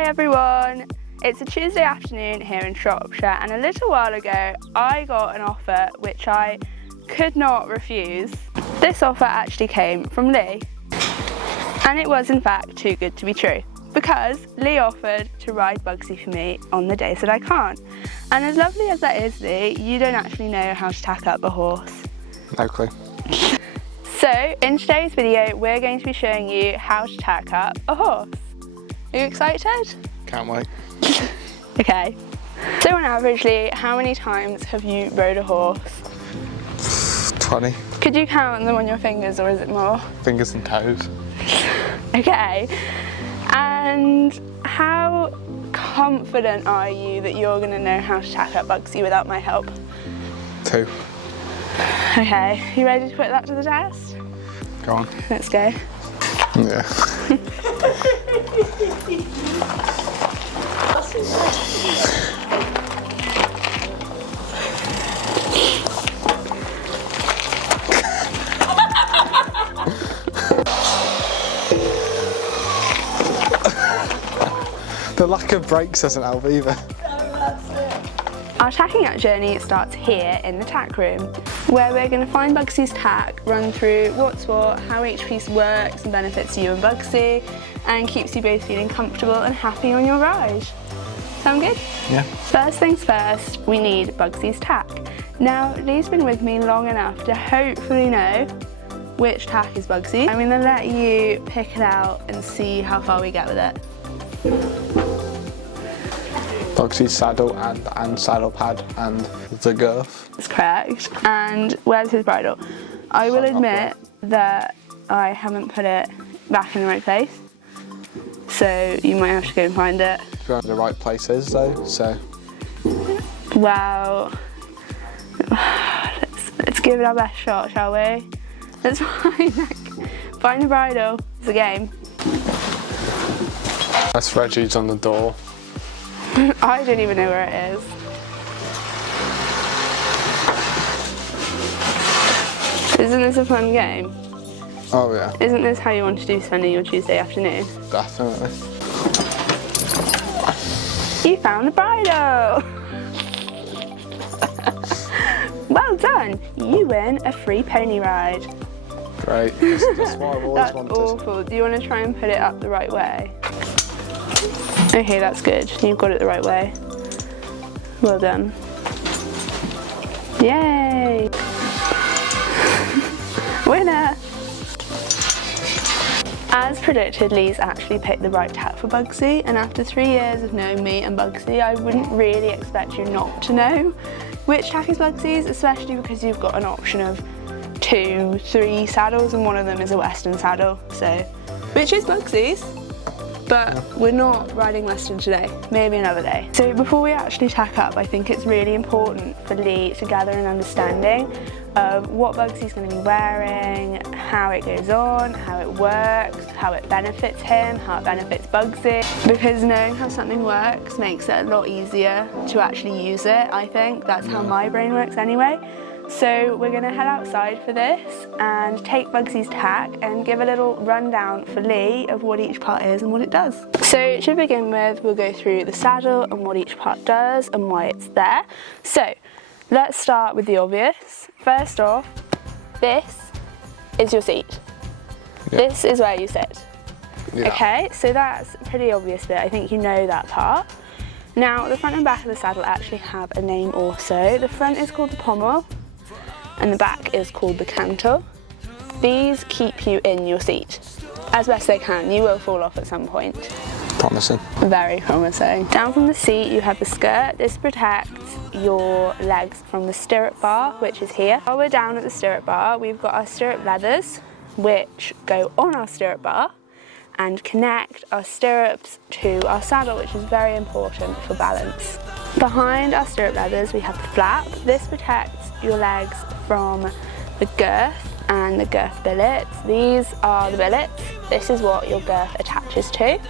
Hi everyone! It's a Tuesday afternoon here in Shropshire, and a little while ago I got an offer which I could not refuse. This offer actually came from Lee, and it was in fact too good to be true, because Lee offered to ride Bugsy for me on the days that I can't. And as lovely as that is, Lee, you don't actually know how to tack up a horse. No clue. So in today's video we're going to be showing you how to tack up a horse. Are you excited? Can't wait. Okay. So on average, Lee, how many times have you rode a horse? 20. Could you count them on your fingers, or is it more? Fingers and toes. Okay. And how confident are you that you're going to know how to tack up Bugsy without my help? 2. Okay. You ready to put that to the test? Go on. Let's go. Yeah. The lack of brakes doesn't help either. Our tacking up journey starts here in the tack room, where we're going to find Bugsy's tack, run through what's what, how each piece works and benefits you and Bugsy, and keeps you both feeling comfortable and happy on your ride. Sound good? Yeah. First things first, we need Bugsy's tack. Now, Lee's been with me long enough to hopefully know which tack is Bugsy. I'm going to let you pick it out and see how far we get with it. Bugsy's saddle and saddle pad and the girth. That's correct. And where's his bridle? I will admit that I haven't put it back in the right place, so you might have to go and find it. We're in the right places though, so. Well, let's give it our best shot, shall we? Let's find the bridle. It's a game. That's Reggie's on the door. I don't even know where it is. Isn't this a fun game? Oh yeah. Isn't this how you want to do spending your Tuesday afternoon? Definitely. You found the bridle! Well done! You win a free pony ride. Great. That's what I've always wanted. That's awful. Do you want to try and put it up the right way? Okay, that's good. You've got it the right way. Well done. Yay! Winner! As predicted, Lee's actually picked the right tack for Bugsy, and after 3 years of knowing me and Bugsy, I wouldn't really expect you not to know which tack is Bugsy's, especially because you've got an option of 2, 3 saddles, and one of them is a Western saddle, so which is Bugsy's. But we're not riding Western today, maybe another day. So before we actually tack up, I think it's really important for Lee to gather an understanding of what Bugsy's going to be wearing, how it goes on, how it works, how it benefits him, how it benefits Bugsy. Because knowing how something works makes it a lot easier to actually use it, I think. That's how my brain works anyway. So we're going to head outside for this and take Bugsy's tack and give a little rundown for Lee of what each part is and what it does. So to begin with, we'll go through the saddle and what each part does and why it's there. So let's start with the obvious. First off, this is your seat. Yeah. This is where you sit. Yeah. Okay, so that's a pretty obvious bit. I think you know that part. Now, the front and back of the saddle actually have a name also. The front is called the pommel, and the back is called the cantle. These keep you in your seat as best they can. You will fall off at some point. Promising. Very promising. Down from the seat you have the skirt. This protects your legs from the stirrup bar, which is here. While we're down at the stirrup bar, we've got our stirrup leathers, which go on our stirrup bar and connect our stirrups to our saddle, which is very important for balance. Behind our stirrup leathers we have the flap. This protects your legs from the girth and the girth billets. These are the billets. This is what your girth attaches to.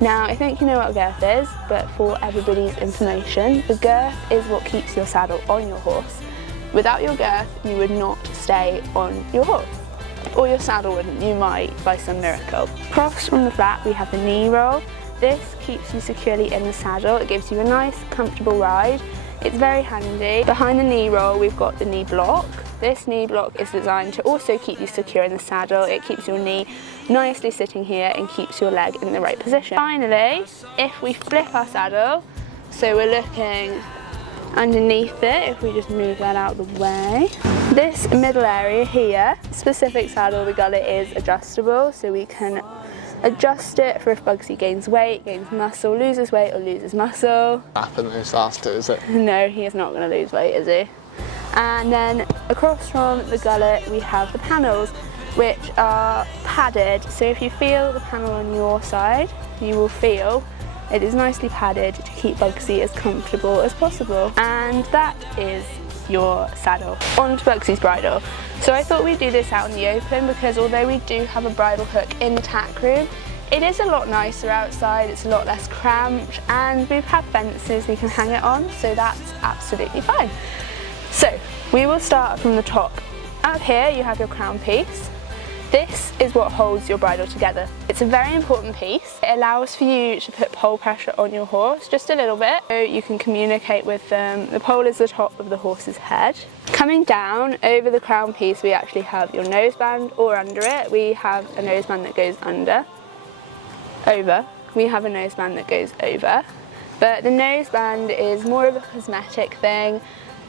Now, I think you know what a girth is, but for everybody's information, the girth is what keeps your saddle on your horse. Without your girth, you would not stay on your horse. Or your saddle wouldn't, you might by some miracle. Across from the flap we have the knee roll. This keeps you securely in the saddle. It gives you a nice, comfortable ride. It's very handy. Behind the knee roll, we've got the knee block. This knee block is designed to also keep you secure in the saddle. It keeps your knee nicely sitting here and keeps your leg in the right position. Finally, if we flip our saddle, so we're looking underneath it, if we just move that out of the way. This middle area here, specific saddle, the gullet is adjustable, so we can adjust it for if Bugsy gains weight, gains muscle, loses weight or loses muscle. Happen those last two, is it? No, he is not going to lose weight, is he? And then across from the gullet we have the panels, which are padded, so if you feel the panel on your side, you will feel it is nicely padded to keep Bugsy as comfortable as possible. And that is your saddle. On to Bugsy's bridle. So I thought we'd do this out in the open because although we do have a bridle hook in the tack room, it is a lot nicer outside, it's a lot less cramped, and we've had fences we can hang it on, so that's absolutely fine. So we will start from the top. Up here you have your crown piece. This is what holds your bridle together. It's a very important piece. It allows for you to put pole pressure on your horse, just a little bit, so you can communicate with them. The pole is the top of the horse's head. Coming down over the crown piece, we actually have your noseband, or under it, we have a noseband that goes over. We have a noseband that goes over. But the noseband is more of a cosmetic thing.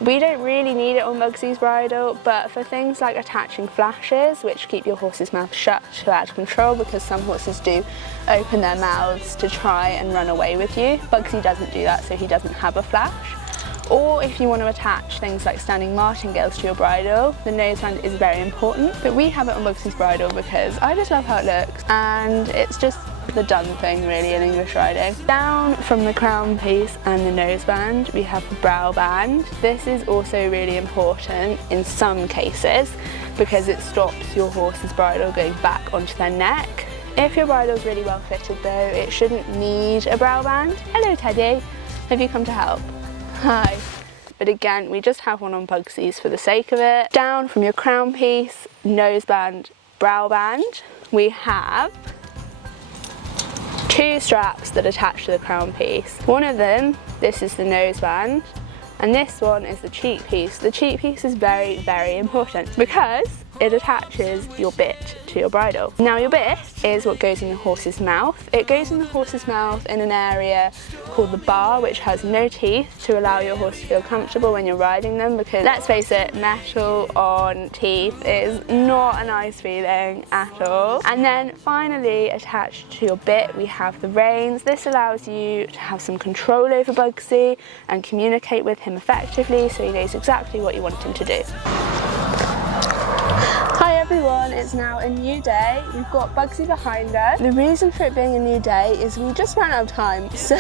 We don't really need it on Bugsy's bridle, but for things like attaching flashes, which keep your horse's mouth shut to add control, because some horses do open their mouths to try and run away with you. Bugsy doesn't do that, so he doesn't have a flash. Or if you want to attach things like standing martingales to your bridle, the noseband is very important. But we have it on Bugsy's bridle because I just love how it looks, and it's just the done thing really in English riding. Down from the crown piece and the noseband we have the brow band. This is also really important in some cases because it stops your horse's bridle going back onto their neck. If your bridle is really well fitted though, it shouldn't need a brow band. Hello Teddy, have you come to help? Hi. But again, we just have one on Bugsy's for the sake of it. Down from your crown piece, noseband, brow band, we have two straps that attach to the crown piece. One of them, this is the noseband, and this one is the cheek piece. The cheek piece is very, very important because it attaches your bit to your bridle. Now your bit is what goes in the horse's mouth. It goes in the horse's mouth in an area called the bar, which has no teeth to allow your horse to feel comfortable when you're riding them, because let's face it, metal on teeth is not a nice feeling at all. And then finally attached to your bit we have the reins. This allows you to have some control over Bugsy and communicate with him effectively so he knows exactly what you want him to do. Hi everyone, it's now a new day. We've got Bugsy behind us. The reason for it being a new day is we just ran out of time. So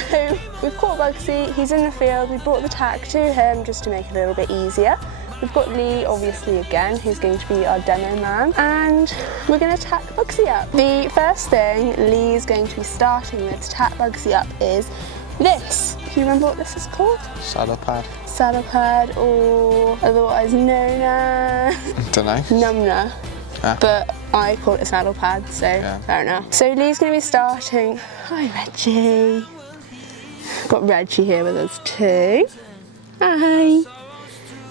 we've caught Bugsy, he's in the field, we brought the tack to him just to make it a little bit easier. We've got Lee, obviously again, who's going to be our demo man, and we're going to tack Bugsy up. The first thing Lee's going to be starting with to tack Bugsy up is this. Do you remember what this is called? Saddle pad. Saddle pad, or otherwise known as... Don't know. Numna. Ah. But I call it a saddle pad, so yeah. Fair enough. So Lee's going to be starting... Hi Reggie. Got Reggie here with us too. Hi.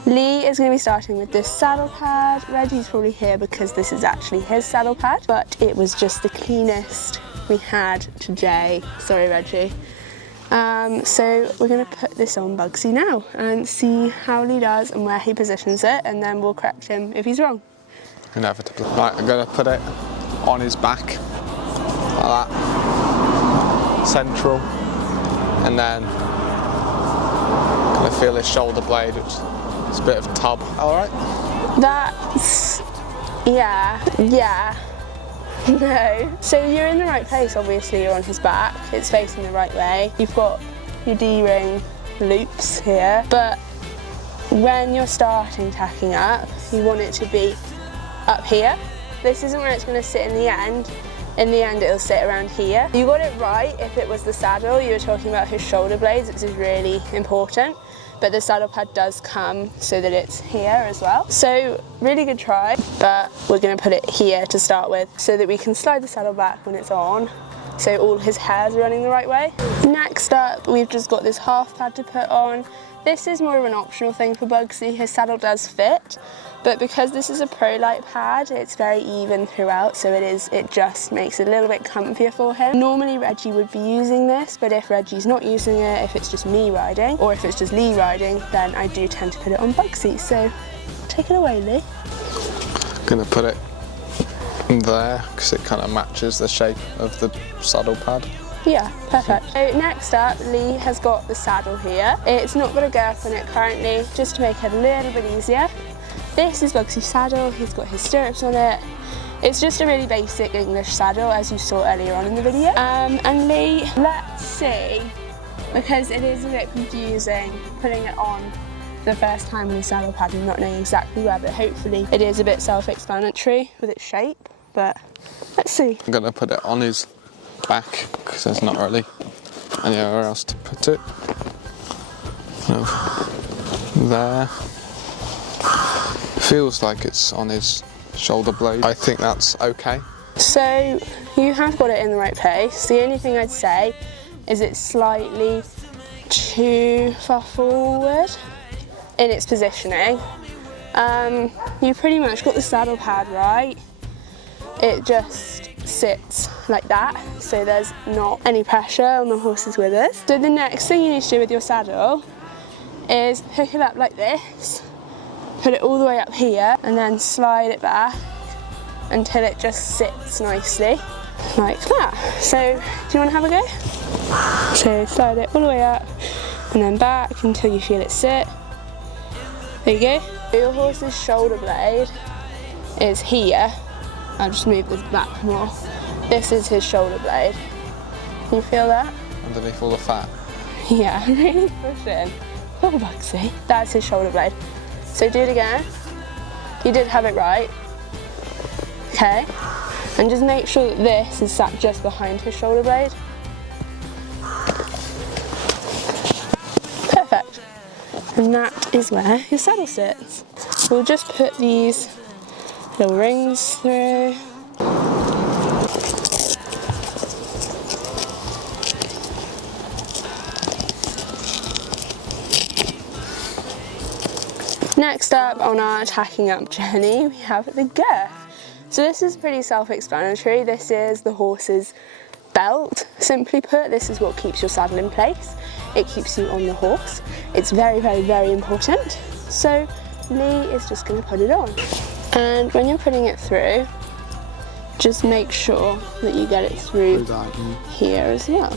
Lee is going to be starting with this saddle pad. Reggie's probably here because this is actually his saddle pad, but it was just the cleanest we had today. Sorry Reggie. So we're going to put this on Bugsy now and see how Lee does and where he positions it, and then we'll correct him if he's wrong. Inevitably. Right, I'm going to put it on his back, like that, central, and then I'm going to feel his shoulder blade, which is a bit of a tub. Alright? That's... yeah. No. So you're in the right place, obviously, you're on his back, it's facing the right way. You've got your D-ring loops here, but when you're starting tacking up, you want it to be up here. This isn't where it's going to sit in the end. In the end, it'll sit around here. You got it right if it was the saddle. You were talking about his shoulder blades, which is really important. But the saddle pad does come so that it's here as well. So really good try, but we're going to put it here to start with so that we can slide the saddle back when it's on so all his hairs are running the right way. Next up, we've just got this half pad to put on. This is more of an optional thing for Bugsy. His saddle does fit, but because this is a pro-light pad, it's very even throughout, so it just makes it a little bit comfier for him. Normally Reggie would be using this, but if Reggie's not using it, if it's just me riding, or if it's just Lee riding, then I do tend to put it on Bugsy. So take it away, Lee. I'm gonna put it there because it kind of matches the shape of the saddle pad. Yeah, perfect. So next up, Lee has got the saddle here. It's not got a girth on it currently, just to make it a little bit easier. This is Bugsy's saddle, he's got his stirrups on it. It's just a really basic English saddle, as you saw earlier on in the video. And Lee, let's see, because it is a bit confusing putting it on the first time on the saddle pad and not knowing exactly where, but hopefully it is a bit self-explanatory with its shape, but let's see. I'm gonna put it on his back because there's not really anywhere else to put it. There. Feels like it's on his shoulder blade. I think that's okay. So you have got it in the right place. The only thing I'd say is it's slightly too far forward in its positioning. You pretty much got the saddle pad right. It just sits like that, so there's not any pressure on the horse's withers. So the next thing you need to do with your saddle is hook it up like this, put it all the way up here, and then slide it back until it just sits nicely, like that. So do you want to have a go? So slide it all the way up and then back until you feel it sit. There you go. Your horse's shoulder blade is here. I'll just move this back more. This is his shoulder blade. Can you feel that? Underneath all the fat. Yeah, really pushing. Oh, Bugsy. That's his shoulder blade. So do it again. You did have it right. Okay. And just make sure that this is sat just behind his shoulder blade. Perfect. And that is where your saddle sits. We'll just put these little rings through. Next up on our tacking up journey, we have the girth. So this is pretty self-explanatory. This is the horse's belt. Simply put, this is what keeps your saddle in place. It keeps you on the horse. It's very, very, very important. So Lee is just going to put it on. And when you're putting it through, just make sure that you get it through here as well.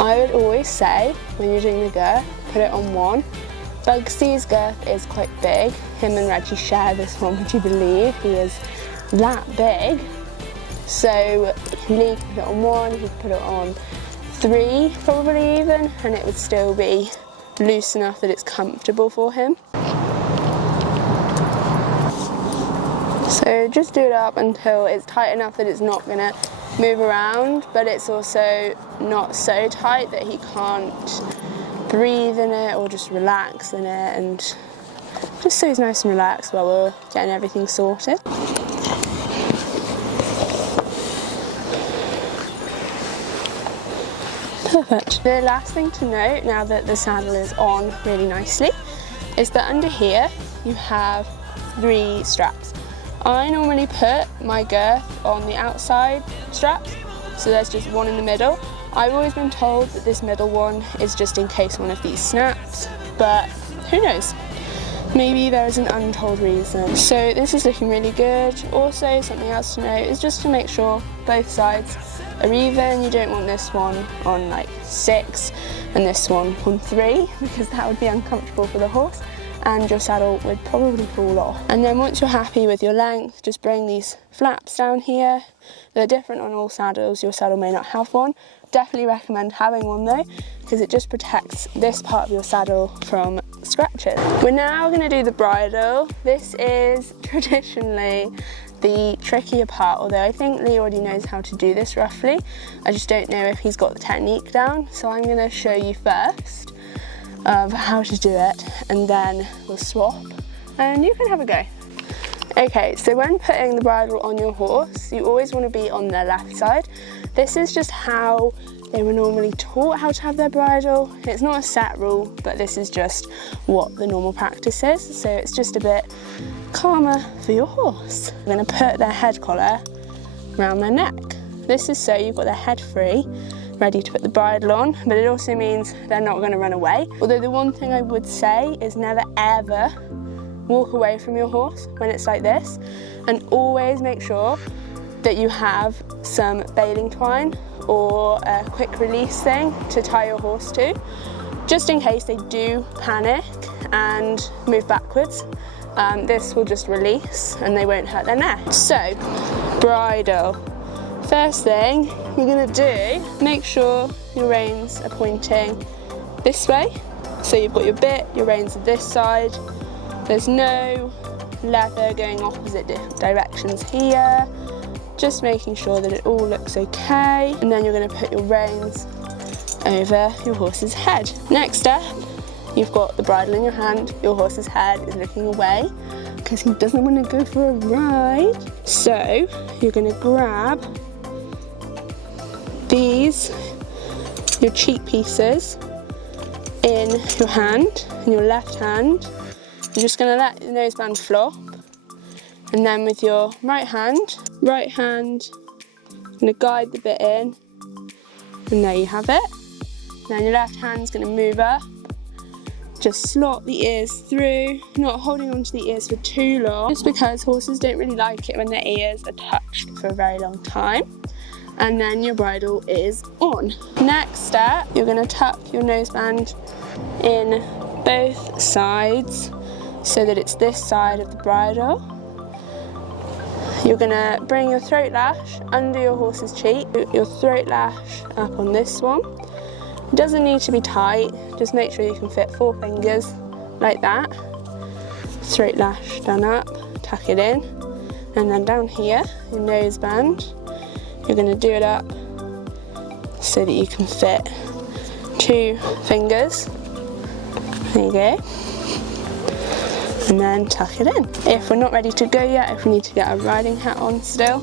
I would always say, when you're doing the girth, put it on one. Bugsy's girth is quite big. Him and Reggie share this one, would you believe? He is that big. So Lee could put it on one, he could put it on three, probably even, and it would still be loose enough that it's comfortable for him. So just do it up until it's tight enough that it's not gonna move around, but it's also not so tight that he can't breathe in it or just relax in it, and just so he's nice and relaxed while we're getting everything sorted. Perfect. The last thing to note, now that the saddle is on really nicely, is that under here you have 3 straps. I normally put my girth on the outside straps, so there's just one in the middle. I've always been told that this middle one is just in case one of these snaps, but who knows? Maybe there's an untold reason. So this is looking really good. Also, something else to note is just to make sure both sides are even. You don't want this one on like 6 and this one on 3, because that would be uncomfortable for the horse and your saddle would probably fall off. And then once you're happy with your length, just bring these flaps down here. They're different on all saddles. Your saddle may not have one. Definitely recommend having one though, because it just protects this part of your saddle from scratches. We're now going to do the bridle. This is traditionally the trickier part, although I think Lee already knows how to do this roughly. I just don't know if he's got the technique down, so I'm going to show you first of how to do it, and then we'll swap and you can have a go. Okay, so when putting the bridle on your horse, you always want to be on their left side. This is just how they were normally taught how to have their bridle. It's not a set rule, but this is just what the normal practice is. So it's just a bit calmer for your horse. I'm going to put their head collar around their neck. This is so you've got their head free, ready to put the bridle on, but it also means they're not going to run away. Although the one thing I would say is never ever walk away from your horse when it's like this, and always make sure that you have some baling twine or a quick release thing to tie your horse to, just in case they do panic and move backwards. This will just release and they won't hurt their neck. So, bridle. First thing you're going to do, make sure your reins are pointing this way. So you've got your bit, your reins are this side. There's no leather going opposite directions here. Just making sure that it all looks okay. And then you're going to put your reins over your horse's head. Next step, you've got the bridle in your hand. Your horse's head is looking away because he doesn't want to go for a ride. So you're going to grab these, your cheek pieces, in your hand, in your left hand. You're just going to let the noseband flop, and then with your right hand, you're going to guide the bit in, and there you have it. Then your left hand's going to move up, just slot the ears through, not holding onto the ears for too long, just because horses don't really like it when their ears are touched for a very long time. And then your bridle is on. Next step, you're going to tuck your noseband in both sides so that it's this side of the bridle. You're going to bring your throat lash under your horse's cheek, your throat lash up on this one. It doesn't need to be tight, just make sure you can fit 4 fingers like that. Throat lash done up, tuck it in, and then down here, your noseband, you're going to do it up so that you can fit 2 fingers. There you go. And then tuck it in. If we're not ready to go yet, if we need to get our riding hat on still,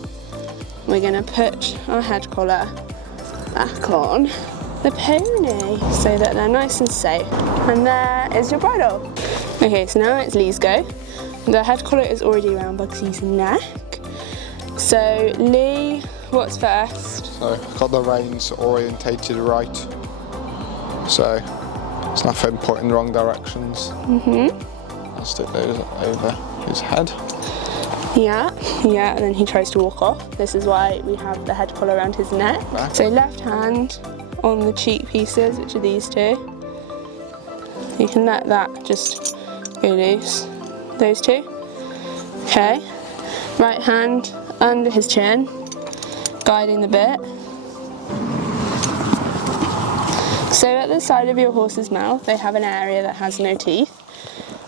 we're going to put our head collar back on the pony so that they're nice and safe. And there is your bridle. Okay, so now it's Lee's go. The head collar is already around Bugsy's neck. So Lee, what's first? So I've got the reins orientated right, so it's nothing pointing in the wrong directions. I'll stick those over his head. Yeah, and then he tries to walk off. This is why we have the head collar around his neck. Okay. So left hand on the cheek pieces, which are these 2. You can let that just go loose, those 2. Okay, right hand under his chin, guiding the bit. So at the side of your horse's mouth, they have an area that has no teeth.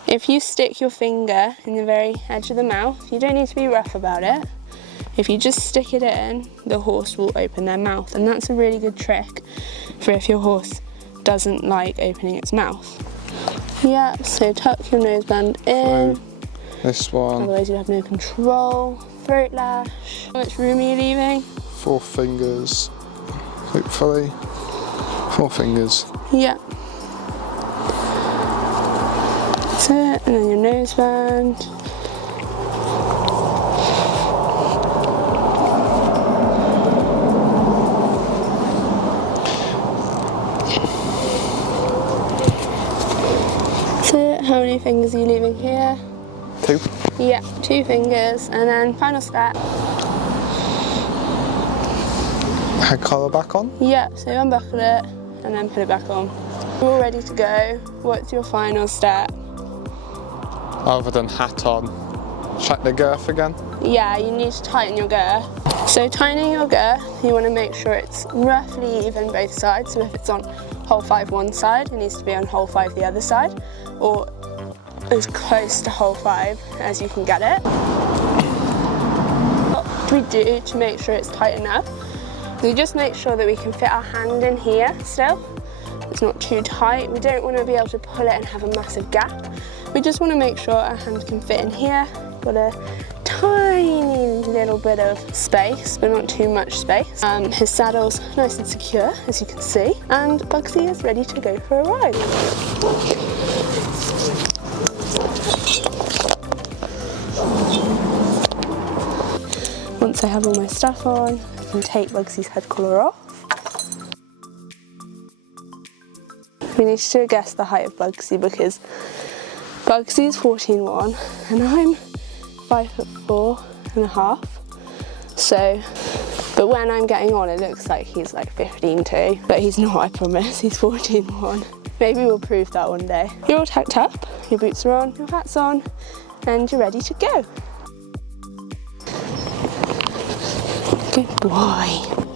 If you stick your finger in the very edge of the mouth, you don't need to be rough about it. If you just stick it in, the horse will open their mouth, and that's a really good trick for if your horse doesn't like opening its mouth. Yeah, so tuck your noseband in. So, this one. Otherwise you'd have no control. Throat lash. How much room are you leaving? 4 fingers, hopefully. 4 fingers. Yeah. That's it, and then your noseband. That's it. How many fingers are you leaving here? 2. Yeah, 2 fingers, and then final step. Head collar back on? Yeah, so unbuckle it and then put it back on. We're all ready to go. What's your final step? Other than hat on, check the girth again? Yeah, you need to tighten your girth. So tightening your girth, you want to make sure it's roughly even both sides. So if it's on hole 5 one side, it needs to be on hole 5 the other side, or as close to hole 5 as you can get it. What do we do to make sure it's tight enough? We just make sure that we can fit our hand in here still. It's not too tight. We don't want to be able to pull it and have a massive gap. We just want to make sure our hand can fit in here. Got to tiny little bit of space, but not too much space. His saddle's nice and secure, as you can see, and Bugsy is ready to go for a ride. Once I have all my stuff on, I can take Bugsy's head collar off. We need to guess the height of Bugsy because Bugsy's 14.1 and I'm 5'4.5". So, but when I'm getting on, it looks like he's like 15.2, but he's not, I promise. He's 14.1. Maybe we'll prove that one day. You're all tacked up, your boots are on, your hat's on, and you're ready to go. Good boy.